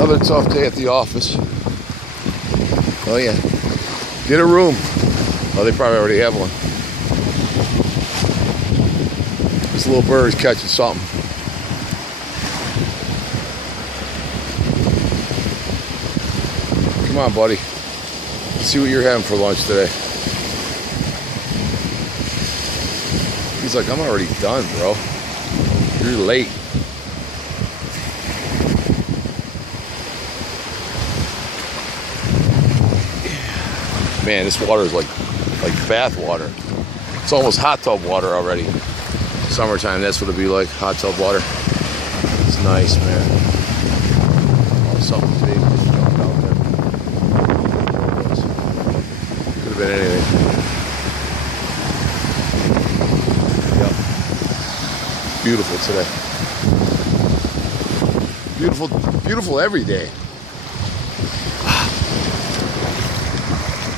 Another tough day at the office. Oh yeah. Get a room. Oh, they probably already have one. This little bird is catching something. Come on, buddy. Let's see what you're having for lunch today. He's like, I'm already done, bro. You're late. Man, this water is like bath water. It's almost hot tub water already. Summertime, that's what it'd be like, hot tub water. It's nice, man. Oh, something big just jumped out there. Could have been anything. Yep. Beautiful today. Beautiful every day.